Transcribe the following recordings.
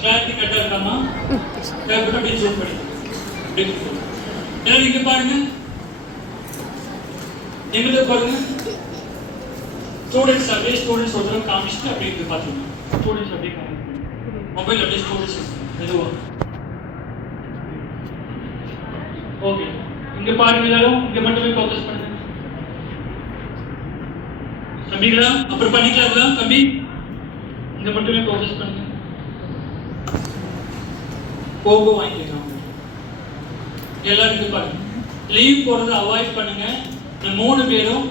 Clarity கரெக்டாக இருக்காமா paper அப்படியே ஜூம் பண்ணி அப்படியே கொடுத்துருங்க. எல்லாரும் இங்க பாருங்க எங்கிட்ட பாருங்க ஸ்டூடெண்ட்ஸ் அப்படியே ஸ்டூடெண்ட்ஸ் ஒரு தடவை காமிச்சிட்டு அப்படியே இங்க பார்த்துருங்க ஸ்டூடெண்ட்ஸ் அப்படியே மொபைல் அப்படியே ஸ்டூடெண்ட்ஸ் மெதுவா ஓகே இங்க பாருங்க எல்லாரும் இங்க மட்டுமே ஃபோக்கஸ் பண்ணுங்க தம்பிங்களா அப்புறம் பண்ணிக்கலாங்களா தம்பி இங்க மட்டுமே ஃபோக்கஸ் பண்ணுங்க கோபம் வாங்கிக்கலாம் எல்லாரும் இது பாருங்க. லீவ் போடுறத அவாய்ட் பண்ணுங்க. இந்த மூணு பேரும்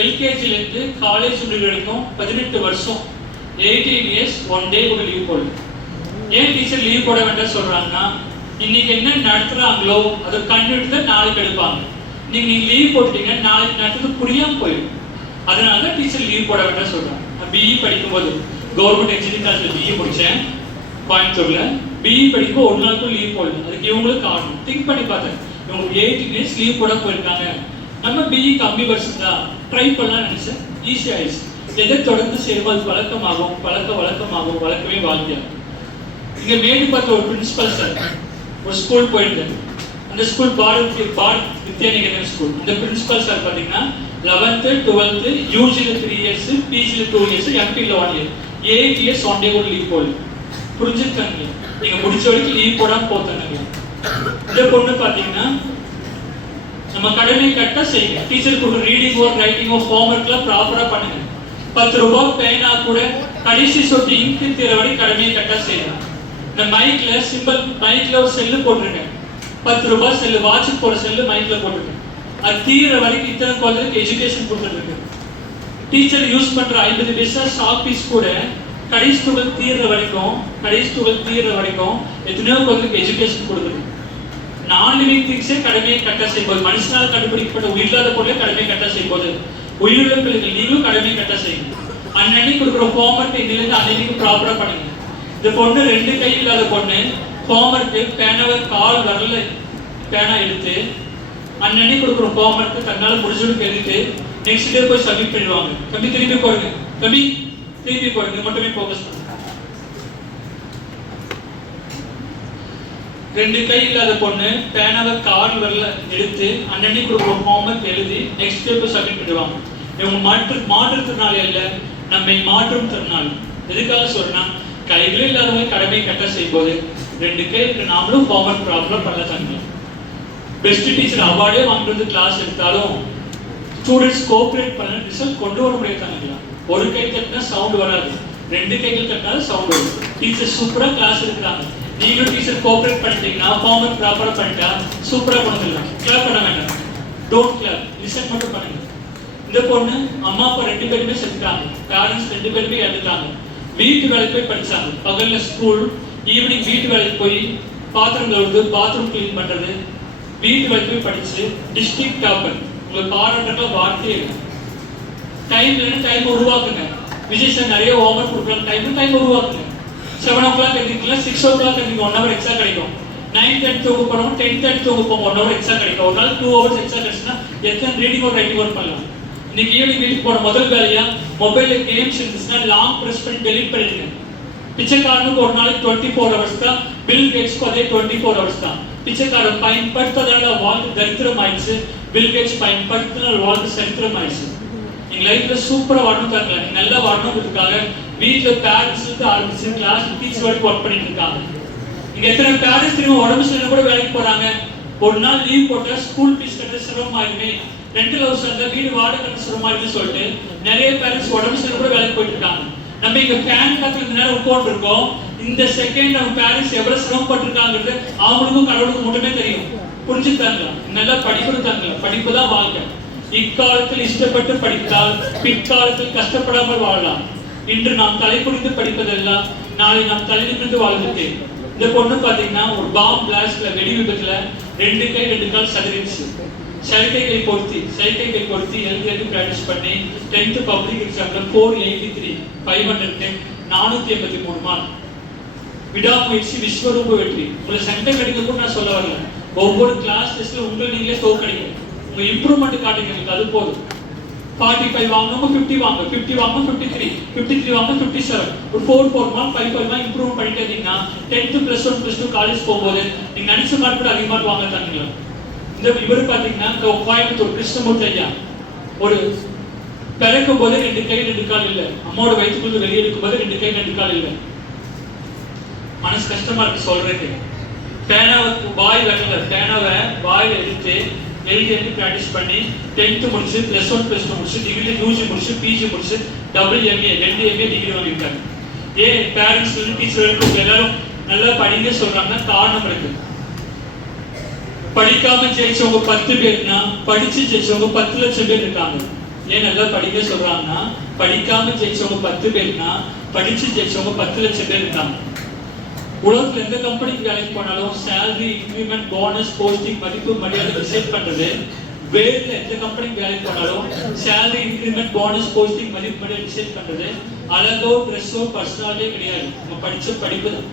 எல்கேஜில இருந்து காலேஜ் முடிவு வரைக்கும் பதினெட்டு வருஷம் எயிட்டீன் இயர்ஸ் ஒன் டே கூட லீவ் போடுங்க ஏன் டீச்சர் லீவ் போட வேண்டாம் சொல்றாங்கன்னா இன்னைக்கு என்ன நடத்துறாங்களோ அதை கண்டுட்டு தான் நாளைக்கு எடுப்பாங்க. இன்னைக்கு நீங்க லீவ் போட்டுட்டீங்க நாளைக்கு நடத்துறது புரியாம போயிடும். அதனால டீச்சர் லீவ் போட வேண்டாம் சொல்றாங்க. நான் பிஇ படிக்கும்போது கவர்மெண்ட் இன்ஜினியரிங் காலேஜில் பிஇ முடிச்சேன். கோயம்புத்தூர்ல பிஇ படிக்கும் ஒரு நாளுக்கும் லீவ் போடல அதுக்கு இவங்களுக்கு ஆகணும் திங்க் பண்ணி பார்த்தேன் இவங்க எயிட் டேஸ் லீவ் போட போயிருக்காங்க. நம்ம பிஇ கம்மி வருஷம் தான். ட்ரை பண்ணலாம் நினைச்சேன். ஈஸி ஆயிடுச்சு. எதை தொடர்ந்து செய்வோம் அது பழக்கமாகும்? பழக்க வழக்கமாகும். வழக்கமே வாழ்க்கையாகும் இங்க மேடுபாத்த ஒரு பிரின்சிபல் சார் ஒரு ஸ்கூல் போயிருந்தேன் அந்த ஸ்கூல் பாரத் பாரத் வித்யாநிகேதன் ஸ்கூல் அந்த பிரின்சிபல் சார் பாத்தீங்கன்னா லெவன்த்து டுவெல்த்து யூஜியில் த்ரீ இயர்ஸ் பிஜியில் two years எம்பியில் one year eight years one day கூட லீவ் போடல புரிஞ்சுருக்காங்க நீங்க முடிச்ச வரைக்கும் லீவ் போடாம போத்தாங்க இந்த பொண்ணு பாத்தீங்கன்னா நம்ம கடமை கரெக்டா செய்யுங்க. டீச்சர் கொடுக்குற reading work writing work home ஒர்க்லாம் ப்ராப்பரா பண்ணுங்க. பத்து ரூபாய் பேனா கூட கடைசி சொட்டு இங்கு தீர வரை கடமையை கரெக்டா செய்யலாம். இந்த மைக்ல சிம்பிள் மைக்ல ஒரு செல்லு போட்டுருங்க. பத்து ரூபாய் செல்லு வாட்சுக்கு போற செல்லு மைக்ல போட்டிருக்கேன் அது தீர வரைக்கும் இத்தனை குழந்தைக்கு எஜுகேஷன் கொடுத்துட்டு இருக்கு. டீச்சர் யூஸ் பண்ற ஐம்பது பைசா ஷாப் பீஸ் கூட கடைசி துகள் தீர்ற வரைக்கும் கடைசி துகள் தீர்ற வரைக்கும் எத்தனையோ குழந்தைக்கு எஜுகேஷன் கொடுக்குது. நான் லிவிங் திங்ஸே கடமையை கட்ட செய்யும்போது மனுஷனால் கண்டுபிடிக்கப்பட்ட உயிரில்லாத பொருளை கடமையை கட்ட செய்யும்போது உயிருள்ள பிள்ளைகள் நீங்களும் கடமையை கட்ட செய்யும் அன்னன்னைக்கு கொடுக்குற ஹோம்ஒர்க் இன்னிலிருந்து அன்னைக்கு ப்ராப்பரா பண்ணுங்க இந்த பொண்ணு ரெண்டு கை இல்லாத பொண்ணு ஹோம்ஒர்க்கு பேனாவை கால் வரல பேனா எடுத்து அன்னன்னைக்கு கொடுக்குற ஹோம்ஒர்க்கு தன்னால முடிஞ்சவனுக்கு எழுதிட்டு நெக்ஸ்ட் டே போய் சப்மிட் பண்ணிடுவாங்க. தம்பி திரும்பி போடுங்க. தம்பி திருப்பி போடுங்க மட்டுமே ஃபோக்கஸ் பண்ணுங்க ரெண்டு கை இல்லாத பொண்ணு பேனாவை கால் வரல எடுத்து அன்னன்னைக்கு கொடுக்குற ஹோம்ஒர்க் எழுதி நெக்ஸ்ட் பேப்பர் சப்மிட் பண்ணிடுவாங்க. இவங்க மாற்று மாற்றுத்திறனாளி அல்ல நம்மை மாற்றும் திறனாளி. எதுக்காக சொல்றேன்னா கைகளே இல்லாதவங்க கடமை கட்ட செய்யும்போது ரெண்டு கை இருக்கு நாமளும் ஹோம்ஒர்க் ப்ராப்ளம் பண்ண தங்க பெஸ்ட் டீச்சர் அவார்டே வாங்குறது கிளாஸ் எடுத்தாலும் ஸ்டூடெண்ட்ஸ் கோஆப்ரேட் பண்ண ரிசல்ட் கொண்டு வர முடியாதாங்களா ஒரு கை தட்டினா சவுண்ட் வராது. ரெண்டு கைகள் தட்டினாலும் சவுண்ட் வரும். டீச்சர் சூப்பராக கிளாஸ் எடுக்கிறாங்க. நீங்களும் டீச்சர் கோஆப்ரேட் பண்ணிட்டீங்கன்னா ஃபார்மர் ப்ராப்பராக பண்ணிட்டா சூப்பராக பண்ணிடலாம் கிளாப் பண்ண வேண்டாம். டோன்ட் கிளாப் லிசன் மட்டும் பண்ணுங்க. இந்த பொண்ணு அம்மா அப்பா ரெண்டு பேருமே செத்துட்டாங்க. பேரண்ட்ஸ் ரெண்டு பேருமே இறந்துட்டாங்க. வீட்டு வேலைக்கு போய் படிச்சாங்க. பகல்ல ஸ்கூல் ஈவினிங் வீட்டு வேலைக்கு போய் பாத்திரம் கழுவுறது பாத்ரூம் கிளீன் பண்றது. வீட்டு வேலைக்கு போய் படிச்சு டிஸ்ட்ரிக்ட் டாப்பர் உங்களை பாராட்டுறதுக்கு வார்த்தையே இல்லை. டைம் இல்லைன்னா டைம் உருவாக்குங்க. விஜய் சார் நிறைய ஹோம்ஒர்க் கொடுக்குறாங்க டைம் டைம் உருவாக்குங்க செவன் ஓ கிளாக் எழுதிக்கலாம் சிக்ஸ் ஓ கிளாக் எழுதிங்க ஒன் ஹவர் எக்ஸ்ட்ரா கிடைக்கும். நைன் தேர்ட்டி தூங்க போனோம் டென் தேர்ட்டி தூங்க போகும் ஒன் ஹவர் எக்ஸ்ட்ரா கிடைக்கும். ஒரு நாள் டூ ஹவர்ஸ் எக்ஸ்ட்ரா கிடைச்சுன்னா எத்தனை ரீடிங் ஒரு ரைட்டிங் ஒர்க் பண்ணலாம்? இன்னைக்கு ஈவினிங் வீட்டுக்கு போன முதல் வேலையா? மொபைல்ல கேம்ஸ் இருந்துச்சுன்னா லாங் ப்ரெஸ் பண்ணி டெலிட் பண்ணிடுங்க. பிச்சைக்காரனுக்கு ஒரு நாளைக்கு டுவெண்ட்டி ஃபோர் ஹவர்ஸ் தான். பில் கேட்ஸ்க்கு அதே டுவெண்ட்டி ஃபோர் ஹவர்ஸ் தான். பிச்சைக்காரன் பயன்படுத்ததால வாழ்க்கை தரித்திரம் ஆயிடுச்சு பில் கேட்ஸ் பயன்படுத்தினால் வாழ்க்கை சரித்திரம் ஆயிடுச்சு நீங்க லைஃப்ல சூப்பரா வரணும் தரல நல்ல வரமும் இருக்காங்க வீட்டுல பேரண்ட்ஸ் இருந்து ஆரம்பிச்சு கிளாஸ் டீச்சர் வரைக்கும் ஒர்க் பண்ணிட்டு இருக்காங்க. நீங்க எத்தனை பேரண்ட்ஸ் திரும்ப உடம்பு சரியில்லை கூட வேலைக்கு போறாங்க. ஒரு நாள் லீவ் போட்டா ஸ்கூல் ஃபீஸ் கட்ட சிரமமாயிருமே ரெண்டல் ஹவுஸ் இருந்தா வீடு வாடகை கட்ட சிரமமாயிருமே சொல்லிட்டு நிறைய பேரண்ட்ஸ் உடம்பு சரியில்லை கூட வேலைக்கு போயிட்டு இருக்காங்க. நம்ம இங்க ஃபேன் காத்துல இந்த நேரம் உட்கார்ந்து இருக்கோம். இந்த செகண்ட் நம்ம பேரண்ட்ஸ் எவ்வளவு சிரமப்பட்டிருக்காங்கிறது அவங்களுக்கும் கடவுளுக்கும் மட்டுமே தெரியும். புரிஞ்சுத்தாங்க நல்லா படிக்கிறதாங்க படிப்பு தான் வாழ்க்கை. இக்காலத்தில் இஷ்டப்பட்டு படித்தால் பிற்காலத்தில் கஷ்டப்படாமல் வாழலாம். இன்று நாம் தலை குனிந்து படிப்பதெல்லாம் நாளை நாம் தலை நிமிர்ந்து வாழ்ந்துட்டு. இந்த பொண்ணு பாத்தீங்கன்னா ஒரு பாம் பிளாஸ்ட்ல வெடி விபத்துல ரெண்டு கை ரெண்டு கால் சதுரிச்சு. செயற்கைகளை பொருத்தி சைக்கைகளை பொருத்தி எழுதி எழுதி பிராக்டிஸ் பண்ணி டென்த் பப்ளிக் எக்ஸாம்ல four eighty three five hundred நானூத்தி எண்பத்தி மூணு மார்க் விடாமுயற்சி விஸ்வரூப வெற்றி. உங்களை சென்டம் எடுக்க கூட நான் சொல்ல வரல. ஒவ்வொரு கிளாஸ் டெஸ்ட்ல உங்களை நீங்களே தோக்கடிங்க உங்க இம்ப்ரூவ்மெண்ட் காட்டுங்க எனக்கு அது போதும். ஃபார்ட்டி ஃபைவ் வாங்கினவங்க ஃபிஃப்டி வாங்க ஃபிஃப்டி வாங்க ஃபிஃப்டி த்ரீ ஃபிஃப்டி த்ரீ வாங்க ஃபிஃப்டி செவன் ஒரு four four mark five five mark improve பண்ணிட்டு இருந்தீங்கன்னா tenth plus one plus two college போகும்போது நீங்க நினைச்ச மார்க் கூட அதிக மார்க் வாங்க தாங்களா இந்த இவர் பாத்தீங்கன்னா இந்த கோயம்புத்தூர் கிருஷ்ணமூர்த்தி ஐயா ஒரு பிறக்கும் போது ரெண்டு கை ரெண்டு கால் இல்ல. அம்மாவோட வயிற்றுக்குள்ள வெளியே இருக்கும் போது ரெண்டு கை ரெண்டு கால் இல்ல. மனசு கஷ்டமா இருக்கு சொல்றதுக்கு. பேனாவை வாய் வரல பேனாவை வாயில எடுத்து எழுதி ப்ராக்டிஸ் பண்ணி டென்த்து முடிச்சு ப்ளஸ் ஒன் ப்ளஸ் டூ முடிச்சு டிகிரி யூஜி முடிச்சு பிஜி முடிச்சு டபுள் எம்ஏ ரெண்டு எம்ஏ டிகிரி வாங்கியிருக்காங்க ஏன்? பேரண்ட்ஸ் வந்து டீச்சர் எல்லாரும் நல்லா படிங்க சொல்றாங்கன்னா காரணம் இருக்கு. படிக்காம ஜெயிச்சவங்க பத்து பேர்னா படிச்சு ஜெயிச்சவங்க பத்து லட்சம் பேர் இருக்காங்க. ஏன் நல்லா படிக்க சொல்றாங்கன்னா படிக்காம ஜெயிச்சவங்க பத்து பேர்னா படிச்சு ஜெயிச்சவங்க பத்து லட்சம் பேர் இருக்காங்க. உலகத்துல எந்த கம்பெனிக்கு வேலைக்கு போனாலும் சேலரி இன்க்ரிமெண்ட் போனஸ் போஸ்டிங் மதிப்பு மரியாதை டிசைட் பண்றது. வேர்ல எந்த கம்பெனிக்கு வேலைக்கு போனாலும் சேலரி இன்க்ரிமெண்ட் போனஸ் போஸ்டிங் மதிப்பு மரியாதை டிசைட் பண்றது. அழகோ ட்ரெஸ்ஸோ பர்சனாலே கிடையாது. நம்ம படிச்ச படிப்பு தான்.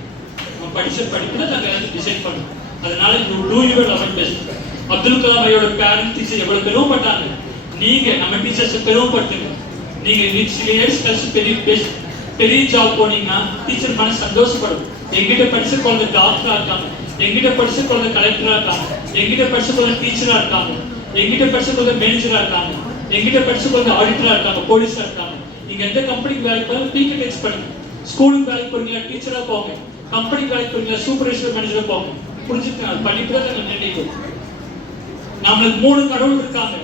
நம்ம படிச்ச படிப்பு தான் நாங்கள் எல்லாத்தையும் டிசைட் பண்ணுவோம் அதனால you do your level best Abdul Kalam ஐயோட பேரண்ட் டீச்சர் எவ்வளவு பெருமைப்பட்டாங்க? நீங்க நம்ம டீச்சர்ஸ் பெருமைப்படுத்துங்க. நீங்க சில இயர்ஸ் கழிச்சு பெரிய பெரிய ஜாப் போனீங்கன்னா டீச்சர் மனசு சந்தோஷப்படும். எங்கிட்ட படிச்ச குழந்தை டாக்டரா இருக்காங்க. எங்கிட்ட படிச்ச குழந்தை கலெக்டரா இருக்காங்க. எங்கிட்ட படிச்ச குழந்தை டீச்சரா இருக்காங்க. எங்கிட்ட படிச்ச குழந்தை மேனேஜரா இருக்காங்க. எங்கிட்ட படிச்ச குழந்தை ஆடிட்டரா இருக்காங்க போலீஸா இருக்காங்க. நீங்க எந்த கம்பெனிக்கு வேலைக்கு போனாலும் பீக்க டெக்ஸ் பண்ணுங்க ஸ்கூலுக்கு வேலைக்கு போறீங்களா டீச்சரா போங்க. கம்பெனிக்கு வேலைக்கு போறீங்களா சூப்பர்வைசர் மேனேஜரா போங்க. புரிஞ்சுக்கங்க படிப்பு தான் நாங்கள் நம்மளுக்கு மூணு கடவுள் இருக்காங்க.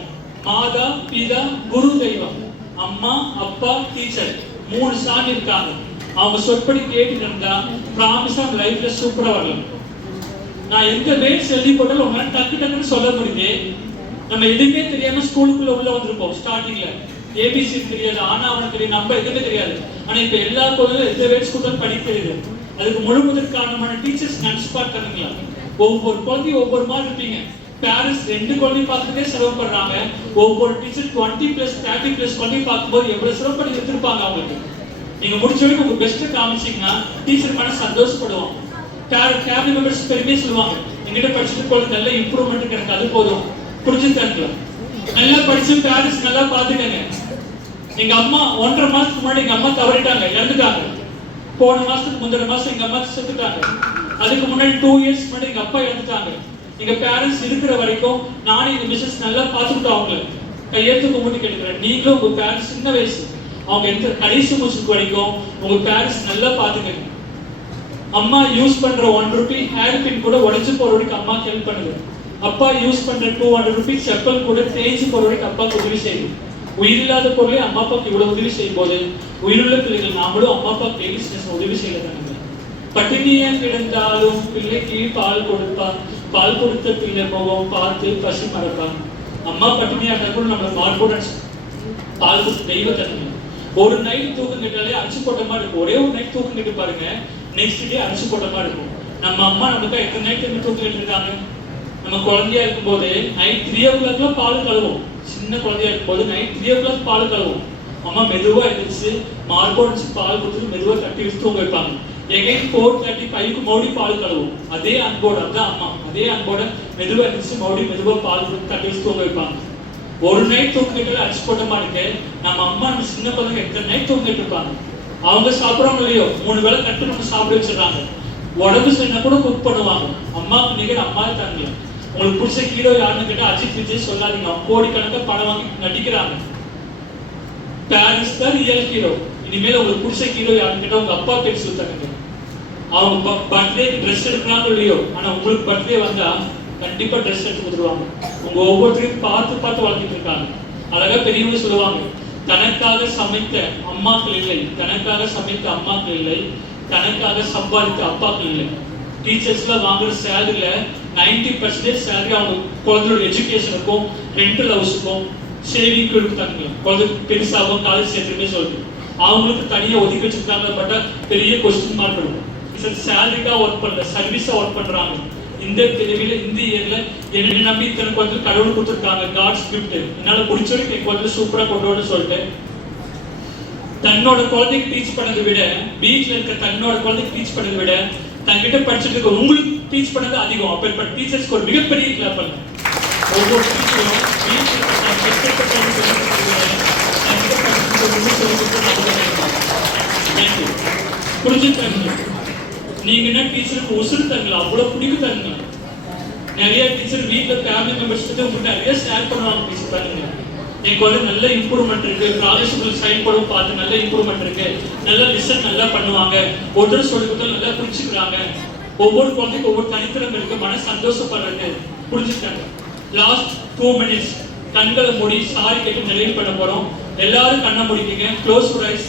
மாதா பிதா குரு தெய்வம். அம்மா அப்பா டீச்சர் மூணு சாமி இருக்காங்க. அவங்க சொற்படி கேட்டுக்கிட்டா இருந்தா ப்ராமிஸா லைஃப்ல சூப்பரா வரலாம். நான் எந்த வேர்ட்ஸ் எழுதி போட்டாலும் உங்களால டக்கு டக்குன்னு சொல்ல முடியுது. நம்ம எதுவுமே தெரியாம ஸ்கூலுக்குள்ள உள்ள வந்திருப்போம் ஸ்டார்டிங்ல ஏபிசி தெரியாது ஆனா அவனுக்கு தெரியும் நம்ம எதுவுமே தெரியாது. ஆனா இப்ப எல்லா கோயிலும் எந்த பேர் கொடுத்தாலும் படிக்க தெரியுது. அதுக்கு முழு முதல் காரணமான டீச்சர்ஸ் நினைச்சு பார்த்தானுங்களா ஒவ்வொரு குழந்தையும் ஒவ்வொரு மாதிரி இருப்பீங்க. பேரண்ட்ஸ் ரெண்டு குழந்தையும் பார்த்துட்டே சிரமப்படுறாங்க ஒவ்வொரு teacher twenty plus thirty plus குழந்தையும் பார்க்கும்போது எவ்வளவு சிரமப்பட்டு எடுத்திருப்பாங்க அவங்களுக்கு. நீங்க முடிச்ச வரைக்கும் உங்க பெஸ்ட்டை காமிச்சீங்கன்னா டீச்சர் மன சந்தோஷப்படுவோம் ஃபேமிலி மெம்பர்ஸ் பெருமையே சொல்லுவாங்க. எங்கிட்ட படிச்சுட்டு போல நல்ல இம்ப்ரூவ்மெண்ட் எனக்கு அது போதும். புரிஞ்சுத்தாங்களா நல்லா படிச்சு பேரண்ட்ஸ் நல்லா பாத்துக்கங்க எங்க அம்மா ஒன்றரை மாசத்துக்கு முன்னாடி எங்க அம்மா தவறிட்டாங்க. இறந்துட்டாங்க. போன மாசத்துக்கு முந்தின மாசம் எங்க அம்மா செத்துட்டாங்க. அதுக்கு முன்னாடி டூ இயர்ஸ் முன்னாடி எங்க அப்பா இறந்துட்டாங்க. எங்க பேரண்ட்ஸ் இருக்கிற வரைக்கும் நானும் எங்க மிஸ்ஸஸ் நல்லா பார்த்துக்கிட்டோம் அவங்கள. கையெழுத்து கும்பிட்டு கேட்டுக்கிறேன். நீங்களும் உங்க பேரண்ட்ஸ் சின்ன வயசு. அவங்க எந்த கடைசி மூச்சுக்கு வரைக்கும் உங்க பேரண்ட்ஸ் நல்லா பாத்துக்கங்க அம்மா யூஸ் பண்ற ஒன் ருபி ஹேர் பின் கூட உடைஞ்சு போறவருக்கு அம்மா ஹெல்ப் பண்ணுது அப்பா யூஸ் பண்ற டூ ஹண்ட்ரட் ருபி செப்பல் கூட தேய்ச்சி போறவருக்கு அப்பா அப்பாவுக்கு உதவி செய்யுது உயிரில்லாத பொருளே அம்மா அப்பாவுக்கு இவ்வளவு உதவி செய்யும் போது உயிருள்ள பிள்ளைகள் நாமளும் அம்மா அப்பா லேடிஸ் உதவி செய்யறாங்க பட்டினியா கிடந்தாலும் பிள்ளைக்கு பால் கொடுப்பா. பால் கொடுத்த பிள்ளை முகம் பார்த்து பசி மறப்பாங்க அம்மா பட்டினியா இருந்தா கூட பால் மார்போட பால் கொடுத்து தெய்வ தன்மை ஒரு நைட் தூக்கம் கிட்டாலே அரிசி போட்ட மாதிரி இருக்கும். ஒரே ஒரு நைட் தூக்கம் கிட்டு பாருங்க நெக்ஸ்ட் டே அரிசி போட்ட மாதிரி இருக்கும். நம்ம அம்மா நமக்கு எத்தனை நைட் என்ன தூக்கம் இருக்காங்க நம்ம குழந்தையா இருக்கும்போது நைட் த்ரீ ஓ கிளாக்ல பால் கழுவும். சின்ன குழந்தையா இருக்கும்போது நைட் த்ரீ ஓ கிளாக் பால் கழுவும். அம்மா மெதுவா எழுந்திரிச்சு மார்போடு பால் கொடுத்து மெதுவா தட்டி வச்சு தூங்க வைப்பாங்க. எகைன் ஃபோர் தேர்ட்டி ஃபைவ்க்கு மறுபடி பால் கழுவும். அதே அன்போட அதான் அம்மா. அதே அன்போட மெதுவா எழுந்திரிச்சு மறுபடியும் மெதுவா பால் கொடுத்து தட்டி வச்சு தூங்க வைப்பாங்க. ஒரு நைட் தூங்கிட்டு அடிச்சு போட்ட மாதிரி நம்ம அம்மா நம்ம சின்ன பசங்க எத்தனை நைட் தூங்கிட்டு இருப்பாங்க? அவங்க சாப்பிடறாங்க இல்லையோ? மூணு வேளை கட்டு நம்ம சாப்பிட வச்சிடறாங்க. உடம்பு சரினா கூட குக் பண்ணுவாங்க. அம்மாவுக்கு நிகர் அம்மா தாங்க உங்களுக்கு பிடிச்ச ஹீரோ யாருன்னு கேட்டால் அஜித் விஜய் சொல்லாதீங்க. அவங்க பணம் வாங்கி நடிக்கிறாங்க. பேரிஸ் தான் ரியல் ஹீரோ இனிமேல் உங்களுக்கு பிடிச்ச ஹீரோ யாருன்னு கேட்டால் உங்க அப்பா பேர் சொல்லுங்க அவங்க பர்த்டே ட்ரெஸ் எடுக்கிறாங்க இல்லையோ? ஆனா உங்களுக்கு பர்த்டே வந்தா கண்டிப்பா ட்ரெஸ் எடுத்து கொடுத்துருவாங்க. உங்க ஒவ்வொருத்தரையும் பார்த்து பார்த்து வளர்த்துட்டு இருக்காங்க. அழகா பெரியவங்க சொல்லுவாங்க தனக்காக சமைத்த அம்மாக்கள் இல்லை தனக்காக சமைத்த அம்மாக்கள் இல்லை தனக்காக சம்பாதித்த அப்பாக்கள் இல்லை. டீச்சர்ஸ்ல வாங்குற சேலரியில நைன்டி பர்சன்டேஜ் சேலரி அவங்க குழந்தையோட எஜுகேஷனுக்கும் ரெண்டல் ஹவுஸுக்கும் சேவிங் கொடுத்தாங்க குழந்தை பெருசாகவும் காலேஜ் சேர்த்துமே சொல்லுது அவங்களுக்கு தனியாக ஒதுக்கி வச்சிருக்காங்க பட் பெரிய கொஸ்டின் மார்க் இருக்கும் சேலரிக்காக ஒர்க் பண்ணல சர்வீஸாக ஒர்க் பண்ணுறாங்க இந்த தெளிவில் இந்த இயர்ல என்ன நம்பி இத்தனை குழந்தை கடவுள் கொடுத்துருக்காங்க காட்ஸ் கிஃப்ட் என்னால முடிச்ச வரைக்கும் என் குழந்தை சூப்பரா கொண்டு வந்து சொல்லிட்டு. தன்னோட குழந்தைக்கு டீச் பண்ணதை விட பீச்ல இருக்க தன்னோட குழந்தைக்கு டீச் பண்ணதை விட தன்கிட்ட படிச்சுட்டு இருக்க உங்களுக்கு டீச் பண்ணது அதிகம். அப்பேற்பட்ட டீச்சர்ஸ்க்கு ஒரு மிகப்பெரிய கிளாப் பண்ணுங்க ஒவ்வொரு டீச்சரும் வீட்டில் இருக்க கஷ்டப்பட்டவங்க சொல்லிக் நீங்க என்ன டீச்சருக்கு உசுறு தரல? அவ்வளவு பிடிக்கும் தருங்க. நிறைய டீச்சர் வீட்டில் ஃபேமிலி மெம்பர்ஸ் கிட்ட உங்கள்கிட்ட நிறைய ஷேர் பண்ணுவாங்க டீச்சர் பாருங்க. எனக்கு வந்து நல்ல இம்ப்ரூவ்மெண்ட் இருக்கு. காலேஜ் சைன் படம் பார்த்து நல்ல இம்ப்ரூவ்மெண்ட் இருக்கு. நல்ல லிசன் நல்லா பண்ணுவாங்க. ஒருத்தர் சொல்லி கொடுத்தா நல்லா புரிஞ்சுக்கிறாங்க. ஒவ்வொரு குழந்தைக்கும் ஒவ்வொரு தனித்திறம் இருக்கு. மன சந்தோஷப்படுறது. புரிஞ்சுட்டாங்க லாஸ்ட் டூ மினிட்ஸ் கண்களை மூடி சாரி கேட்டு நிறைவு பண்ண போறோம். எல்லாரும் கண்ணை முடிக்கீங்க. க்ளோஸ் ரைஸ்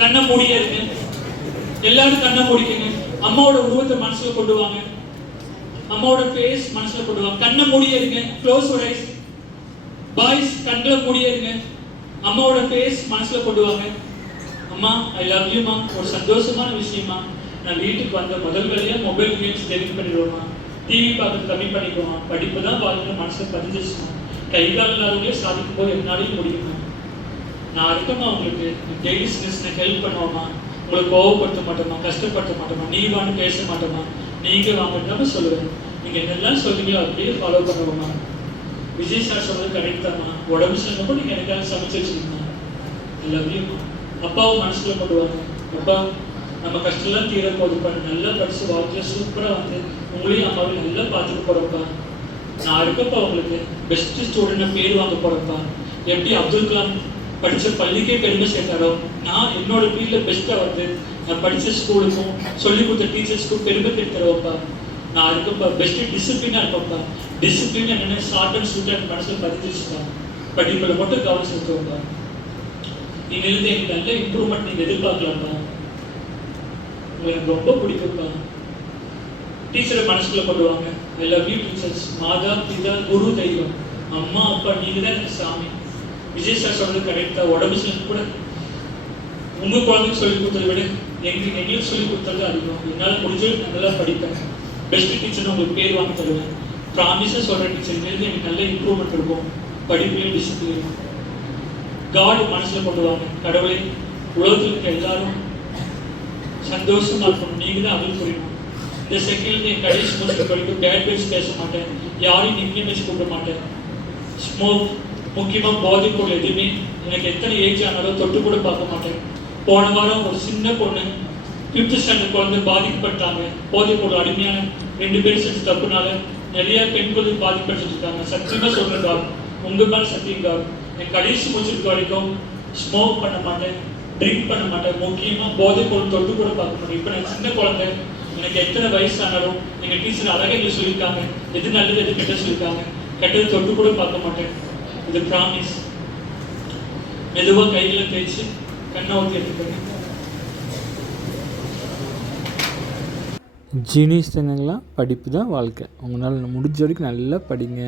கண்ணை மூடியே இருங்க. எல்லாரும் கண்ணை மூடிக்கங்க அம்மாவோட உருவத்தை மனசுல கொண்டு வாங்க. அம்மாவோட ஃபேஸ் மனசுல கொண்டு வாங்க. கண்ணை மூடியே இருங்க க்ளோஸ் ஐஸ் பாய்ஸ் கண்களை மூடியே இருங்க. அம்மாவோட ஃபேஸ் மனசுல கொண்டு வாங்க. அம்மா ஐ லவ் யூமா ஒரு சந்தோஷமான விஷயமா நான் வீட்டுக்கு வந்த முதல் வேலையா மொபைல் கேம்ஸ் டெலிட் பண்ணிடுவோமா டிவி பார்க்கறது கம்மி பண்ணிக்குவோம் படிப்பு தான் வாழ்க்கை மனசுல பதிஞ்சிச்சுமா கை கால் இல்லாதவங்களே சாதிக்கும் போது என்னாலையும் முடியுமா நான் இருக்கமா உங்களுக்கு? டெய்லி ஹெல்ப் பண்ணுவோமா? உங்களை கோவப்படுத்த மாட்டோமா? கஷ்டப்படுத்த மாட்டோமா? நீ வான்னு பேச மாட்டோமா? நீங்க வாங்கன்னு சொல்லுவேன் நீங்க என்னெல்லாம் சொல்றீங்களோ அப்படியே ஃபாலோ பண்ணுவோமா? விஜய் சார் சொல்றது கரெக்ட் தான்மா உடம்பு சரியில்லைப்போ நீங்க எனக்காக சமைச்சு வச்சுக்கோங்க லவ் அப்பாவும் மனசுல பண்ணுவாங்க அப்பா நம்ம கஷ்டம்லாம் தீர போதுப்பா நல்லா படிச்சு வாழ்க்கையில சூப்பரா வந்து உங்களையும் அம்மாவையும் நல்லா பார்த்துட்டு போறப்பா. நான் இருக்கப்பா உங்களுக்கு பெஸ்ட் ஸ்டூடெண்ட் பேர் வாங்க போறப்பா. எப்படி அப்துல் கலாம் படித்த பள்ளிக்கே பெருமை சேர்த்தாரோ நான் என்னோட ஃபீல்டில் பெஸ்ட்டாக வந்து நான் படித்த ஸ்கூலுக்கும் சொல்லி கொடுத்த டீச்சர்ஸ்க்கும் பெருமை தேர்த்தரவப்பா நான் இருக்கப்பா பெஸ்ட் டிசிப்ளினாக இருப்பப்பா டிசிப்ளின் என்னென்ன ஷார்ட் அண்ட் ஸ்வீட் அண்ட் மனசில் பதிஞ்சிச்சுப்பா படிப்பில் மட்டும் கவனம் செலுத்துவோம்ப்பா நீங்கள் இருந்து எனக்கு நல்ல இம்ப்ரூவ்மெண்ட் நீங்கள் எதிர்பார்க்கலாம்ப்பா எனக்கு ரொம்ப பிடிக்கும்ப்பா. டீச்சரை மனசுக்குள்ள கொண்டு எல்லா ஐ லவ் யூ டீச்சர்ஸ் மாதா பிதா குரு தெய்வம். அம்மா அப்பா நீங்கள் தான் எனக்கு சாமி. விஜய் சார் சொன்னது கரெக்டா உடம்பு சொல்லி கூட உங்க குழந்தைக்கு சொல்லி கொடுத்ததை விட எங்களுக்கு எங்களுக்கு சொல்லி கொடுத்தது அதிகம். என்னால் முடிஞ்சது நல்லா படிப்பேன். பெஸ்ட் டீச்சர் உங்களுக்கு பேர் வாங்கி தருவேன். ப்ராமிஸாக சொல்கிற டீச்சர்லேருந்து எனக்கு நல்ல இம்ப்ரூவ்மெண்ட் இருக்கும். படிப்புலையும் டிசிப்ளின் காட் மனசில் கொண்டு வாங்க. கடவுளை உலகத்தில் இருக்க எல்லாரும் சந்தோஷமா இருக்கணும். நீங்க தான் அமல் புரியணும். இந்த செகண்ட் என் கடைசி முடிச்சு வரைக்கும் பேட் வேர்ட்ஸ் பேச மாட்டேன். யாரையும் நிக்னேம் வச்சு கூப்பிட மாட்டேன். ஸ்மோக் முக்கியமாக பாதிப்புகள் எதுவுமே எனக்கு எத்தனை ஏஜ் ஆனாலும் தொட்டு கூட பார்க்க மாட்டேன். போன வாரம் ஒரு சின்ன பொண்ணு ஃபிஃப்த் ஸ்டாண்டர்ட் குழந்தை பாதிக்கப்பட்டாங்க. போதைப்பொருள் அடிமையான ரெண்டு பேர் செஞ்ச தப்புனால நிறைய பெண்கள் குழந்தை பாதிக்கப்பட்டிருக்காங்க சத்தியமாக சொல்றேன் கார் உங்க மேல சத்தியம் கார் என் கடைசி முடிச்சிருக்க வரைக்கும் ஸ்மோக் பண்ண மாட்டேன் ட்ரிங்க் பண்ண மாட்டேன். முக்கியமாக போதைப்பொருள் தொட்டு கூட பார்க்க மாட்டேன். இப்போ நான் சின்ன குழந்தை எனக்கு எத்தனை வயசானாலும் எங்கள் டீச்சர் அழகாக சொல்லியிருக்காங்க. எது நல்லது எது கெட்ட சொல்லியிருக்காங்க. கெட்டது தொட்டு கூட பார்க்க மாட்டேன். இது ப்ராமிஸ் மெதுவாக கையில் தேய்ச்சி கண்ணை ஊற்றி எடுத்துக்கோங்க ஜீனிஸ் படிப்பு தான் வாழ்க்கை. உங்களால் முடிஞ்ச வரைக்கும் நல்லா படிங்க.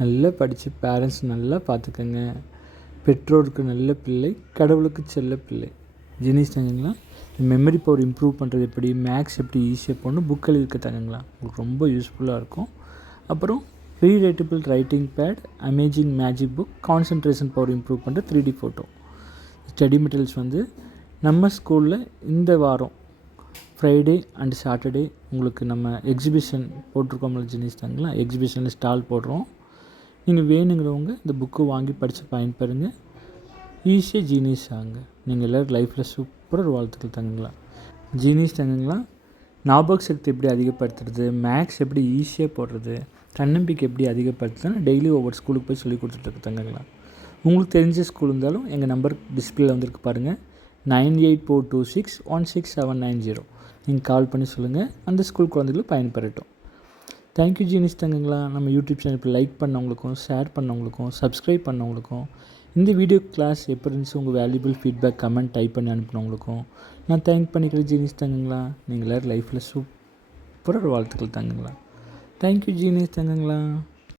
நல்லா படித்து பேரண்ட்ஸ் நல்லா பார்த்துக்கங்க. பெற்றோருக்கு நல்ல பிள்ளை கடவுளுக்கு செல்ல பிள்ளை. ஜீனியஸ் தங்கங்களா மெமரி பவர் இம்ப்ரூவ் பண்ணுறது எப்படி? மேக்ஸ் எப்படி ஈஸியாக போகணும் புக் எழுதிக்க தங்கங்களா உங்களுக்கு ரொம்ப யூஸ்ஃபுல்லாக இருக்கும். அப்புறம் rewritable writing pad amazing magic book concentration power improve பண்ணுற three D photo study materials வந்து நம்ம ஸ்கூலில் இந்த வாரம் ஃப்ரைடே அண்ட் சாட்டர்டே உங்களுக்கு நம்ம எக்ஸிபிஷன் போட்டிருக்கோம்ல ஜெனிஸ் தாங்களா? எக்ஸிபிஷனில் ஸ்டால் போடுறோம். நீங்கள் வேணுங்கிறவங்க இந்த புக்கு வாங்கி படித்து பயன்பெறுங்க. ஈஸியாக ஜீனிஸ் ஆகுங்க நீங்கள் எல்லோரும் லைஃப்பில் சூப்பராக வாழ்த்துக்கள் தங்குங்களா? ஜீனிஸ் தங்குங்களா? ஞாபக சக்தி எப்படி அதிகப்படுத்துறது? மேக்ஸ் எப்படி ஈஸியாக போடுறது? தன்னம்பிக்கை எப்படி அதிகப்படுத்துறதுன்னு டெய்லி ஒவ்வொரு ஸ்கூலுக்கு போய் சொல்லி கொடுத்துட்ருக்கு தங்கங்களா. உங்களுக்கு தெரிஞ்ச ஸ்கூல் இருந்தாலும் எங்கள் நம்பர் டிஸ்பிளேல வந்திருக்கு பாருங்கள் nine eight four two six one six seven nine zero. நீங்கள் கால் பண்ணி சொல்லுங்கள் அந்த ஸ்கூல் குழந்தைகளும் பயன்பெறட்டும். தேங்க்யூ ஜீனிஸ் தங்கங்களா. நம்ம யூடியூப் சேனலுக்கு லைக் பண்ணவங்களுக்கும் ஷேர் பண்ணவங்களுக்கும் சப்ஸ்கிரைப் பண்ணவங்களுக்கும் இந்த வீடியோ கிளாஸ் எப்படி இருந்துச்சு உங்கள் வேல்யூபிள் ஃபீட்பேக் கமெண்ட் டைப் பண்ணி அனுப்பினவங்களுக்கும் நான் தேங்க் பண்ணிக்கிறேன் ஜீனிஸ் தங்கங்களா. நீங்கள் எல்லோரும் லைஃப்பில் சூப்பராக வாழ்த்துக்கள் தங்கங்களா. Thank you genius தங்கங்களா